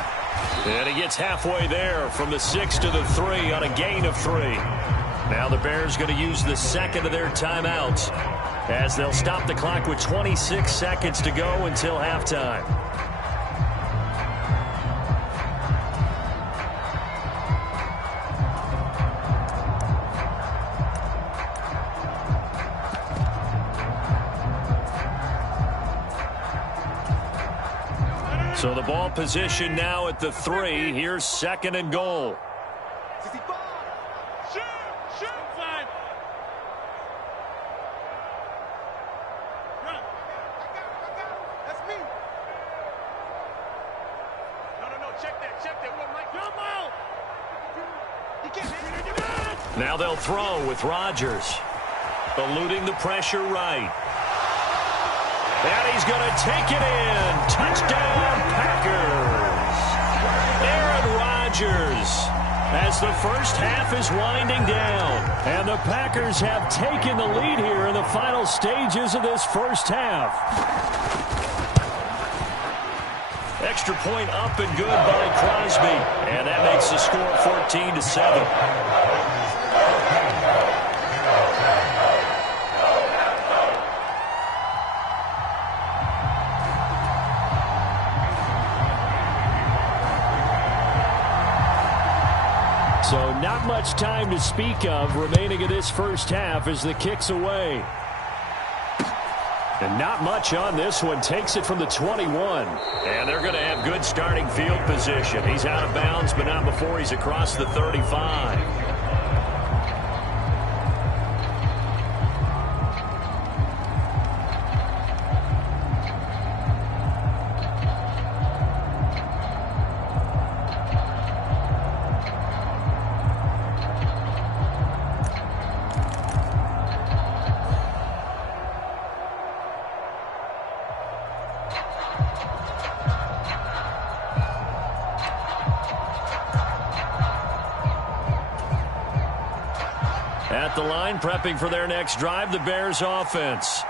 And he gets halfway there from the 6 to the 3 on a gain of 3. Now the Bears going to use the second of their timeouts as they'll stop the clock with 26 seconds to go until halftime. So the ball position now at the 3. Here's 2nd and goal. Now they'll throw with Rodgers. Eluding the pressure right. And he's going to take it in. Touchdown, Packers. Aaron Rodgers as the first half is winding down. And the Packers have taken the lead here in the final stages of this first half. Extra point up and good by Crosby. And that makes the score 14-7. So not much time to speak of remaining in this first half as the kick's away. And not much on this one. Takes it from the 21. And they're going to have good starting field position. He's out of bounds, but not before he's across the 35. At the line, prepping for their next drive, the Bears offense.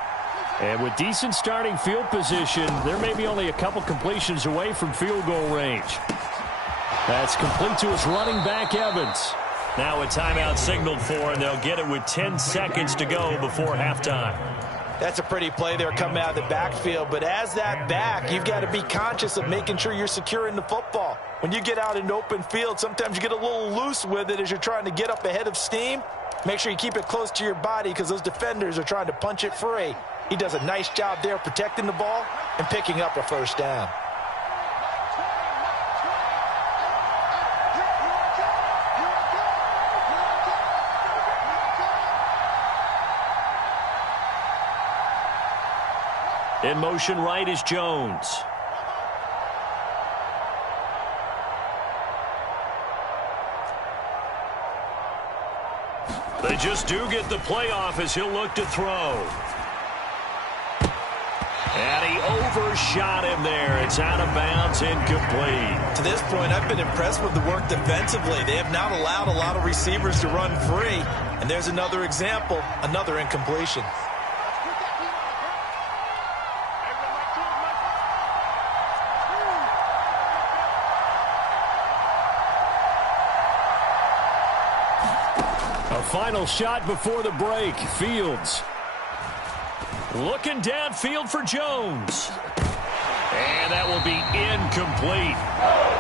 And with decent starting field position, there may be only a couple completions away from field goal range. That's complete to his running back, Evans. Now a timeout signaled for, and they'll get it with 10 seconds to go before halftime. That's a pretty play there coming out of the backfield, but as that back, you've got to be conscious of making sure you're securing the football. When you get out in open field, sometimes you get a little loose with it as you're trying to get up ahead of steam. Make sure you keep it close to your body because those defenders are trying to punch it free. He does a nice job there protecting the ball and picking up a first down. In motion right is Jones. They just do get the playoff as he'll look to throw. And he overshot him there. It's out of bounds, incomplete. To this point, I've been impressed with the work defensively. They have not allowed a lot of receivers to run free. And there's another example, another incompletion. A final shot before the break. Fields. Looking downfield for Jones. And that will be incomplete.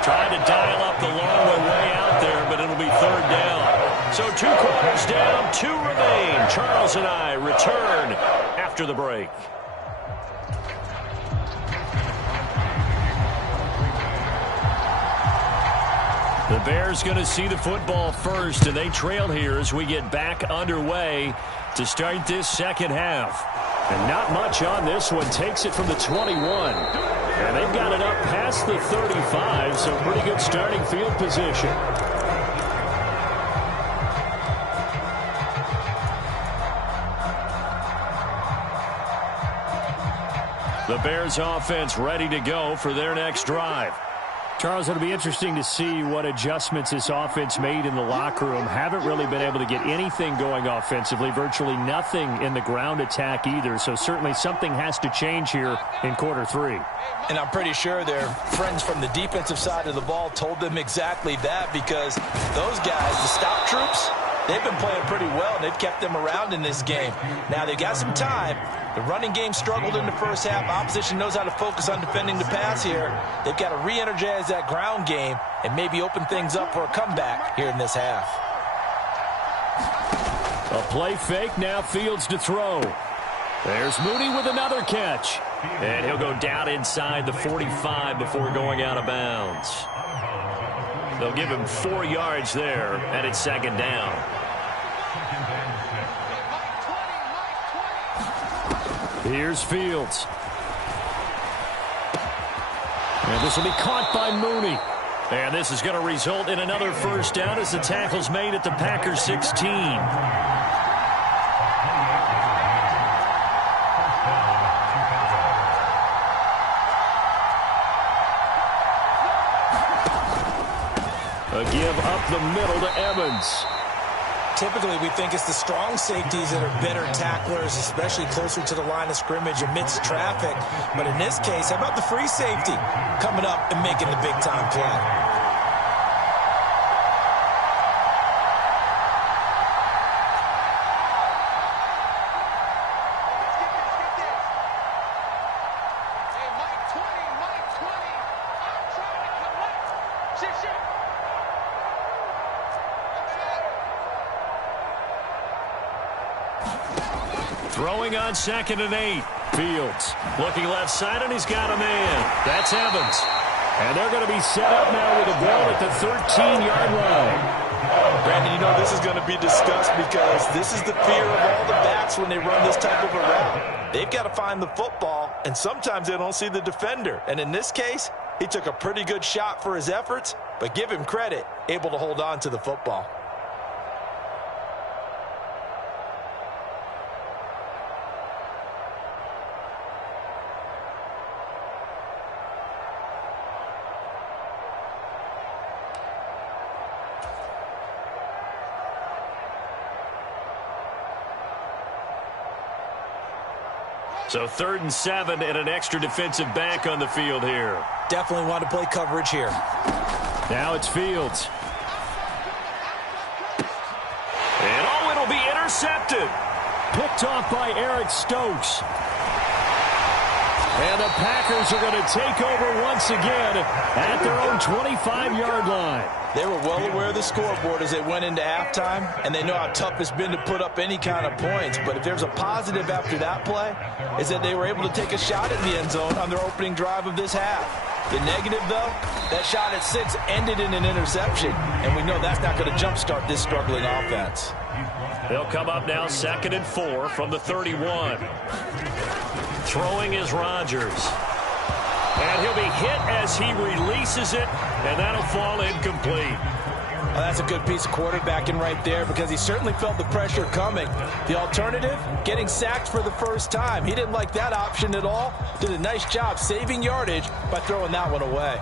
Trying to dial up the long way out there, but it'll be third down. So 2 quarters down, 2 remain. Charles and I return after the break. The Bears going to see the football first, and they trail here as we get back underway to start this second half. And not much on this one. Takes it from the 21. And they've got it up past the 35, so pretty good starting field position. The Bears offense ready to go for their next drive. Charles, it'll be interesting to see what adjustments this offense made in the locker room. Haven't really been able to get anything going offensively, virtually nothing in the ground attack either. So certainly something has to change here in quarter 3. And I'm pretty sure their friends from the defensive side of the ball told them exactly that, because those guys, the stop troops, they've been playing pretty well, and they've kept them around in this game. Now, they've got some time. The running game struggled in the first half. Opposition knows how to focus on defending the pass here. They've got to re-energize that ground game and maybe open things up for a comeback here in this half. A play fake, now Fields to throw. There's Mooney with another catch. And he'll go down inside the 45 before going out of bounds. They'll give him 4 yards there, and it's second down. Here's Fields. And this will be caught by Mooney. And this is going to result in another first down as the tackle's made at the Packers 16. A give up the middle to Evans. Typically, we think it's the strong safeties that are better tacklers, especially closer to the line of scrimmage amidst traffic. But in this case, how about the free safety coming up and making the big-time play? Throwing on 2nd and 8. Fields looking left side, and he's got a man. That's Evans. And they're going to be set up now with a ball at the 13-yard line. Brandon, you know this is going to be discussed because this is the fear of all the backs when they run this type of a route. They've got to find the football, and sometimes they don't see the defender. And in this case, he took a pretty good shot for his efforts, but give him credit, able to hold on to the football. So 3rd and 7 and an extra defensive back on the field here. Definitely want to play coverage here. Now it's Fields. And it'll be intercepted. Picked off by Eric Stokes. And the Packers are going to take over once again at their own 25-yard line. They were well aware of the scoreboard as they went into halftime, and they know how tough it's been to put up any kind of points. But if there's a positive after that play, is that they were able to take a shot at the end zone on their opening drive of this half. The negative, though, that shot at 6 ended in an interception, and we know that's not going to jumpstart this struggling offense. They'll come up now 2nd and 4 from the 31. Throwing is Rodgers. And he'll be hit as he releases it, and that'll fall incomplete. Well, that's a good piece of quarterbacking right there because he certainly felt the pressure coming. The alternative, getting sacked for the first time. He didn't like that option at all. Did a nice job saving yardage by throwing that one away.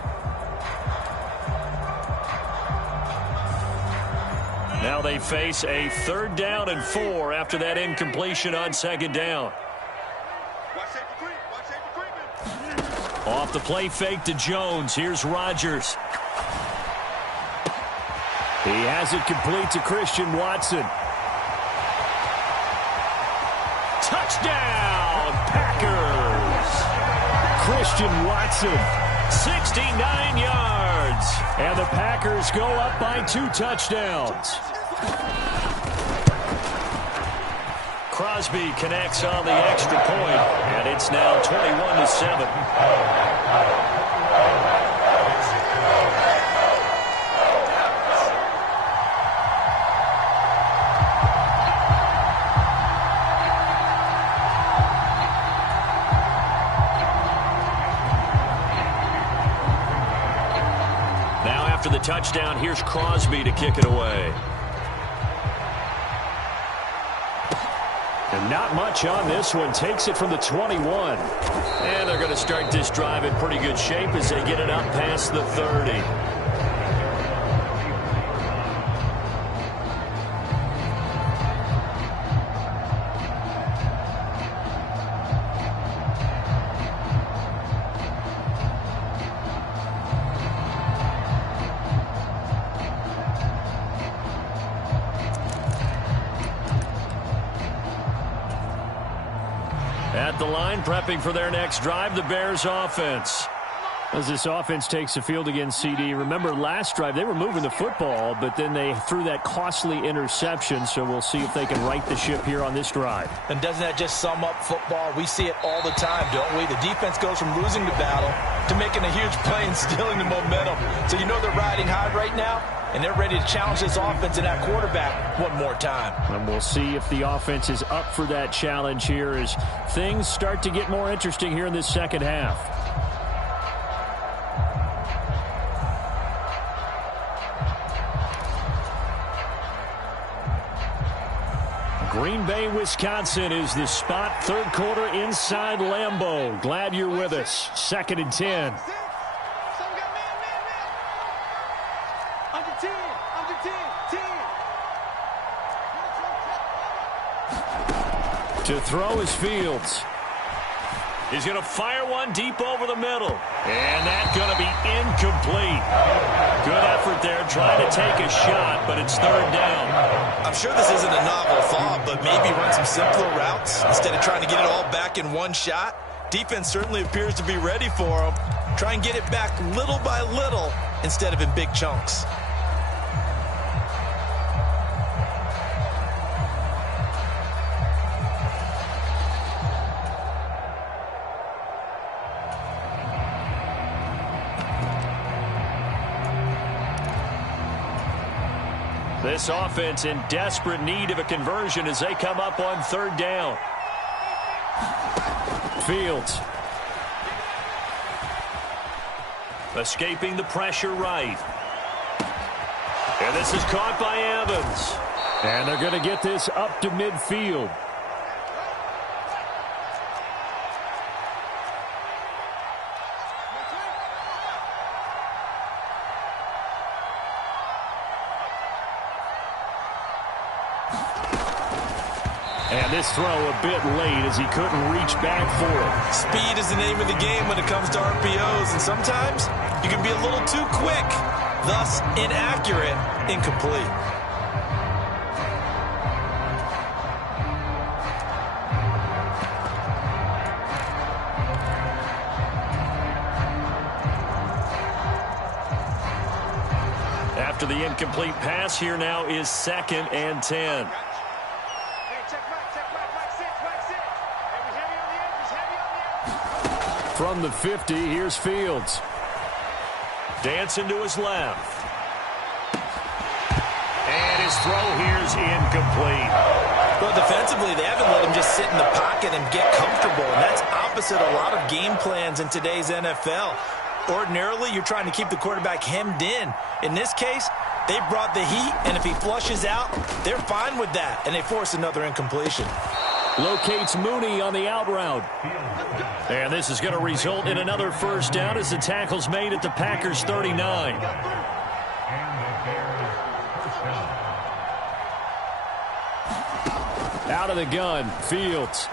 Now they face a 3rd down and 4 after that incompletion on 2nd down. Off the play fake to Jones. Here's Rodgers. He has it complete to Christian Watson. Touchdown, Packers! Christian Watson, 69 yards. And the Packers go up by 2 touchdowns. Crosby connects on the extra point, and it's now 21-7. Now after the touchdown, here's Crosby to kick it away. And not much on this one. Takes it from the 21. And they're going to start this drive in pretty good shape as they get it up past the 30. At the line, prepping for their next drive, the Bears offense. As this offense takes the field against CD, remember last drive they were moving the football, but then they threw that costly interception, so we'll see if they can right the ship here on this drive. And doesn't that just sum up football? We see it all the time, don't we? The defense goes from losing the battle to making a huge play and stealing the momentum. So you know they're riding high right now, and they're ready to challenge this offense and that quarterback one more time. And we'll see if the offense is up for that challenge here as things start to get more interesting here in this second half. Green Bay, Wisconsin is the spot. Third quarter inside Lambeau. Glad you're with us. 2nd and 10. To throw is Fields. He's going to fire one deep over the middle. And that's going to be incomplete. Good effort there trying to take a shot, but it's 3rd down. I'm sure this isn't a novel thought, but maybe run some simpler routes instead of trying to get it all back in one shot. Defense certainly appears to be ready for him. Try and get it back little by little instead of in big chunks. This offense in desperate need of a conversion as they come up on 3rd down. Fields. Escaping the pressure right. And this is caught by Evans. And they're going to get this up to midfield. And this throw a bit late as he couldn't reach back for it. Speed is the name of the game when it comes to RPOs, and sometimes you can be a little too quick, thus inaccurate, incomplete. After the incomplete pass, here now is 2nd and 10. From the 50, here's Fields. Dancing to his left. And his throw here's incomplete. Well, defensively, they haven't let him just sit in the pocket and get comfortable, and that's opposite a lot of game plans in today's NFL. Ordinarily, you're trying to keep the quarterback hemmed in. In this case, they brought the heat, and if he flushes out, they're fine with that, and they force another incompletion. Locates Mooney on the out route. And this is going to result in another 1st down as the tackle's made at the Packers 39. Out of the gun, Fields.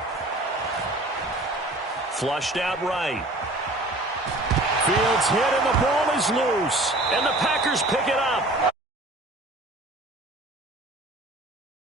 Flushed out right. Fields hit and the ball is loose. And the Packers pick it up.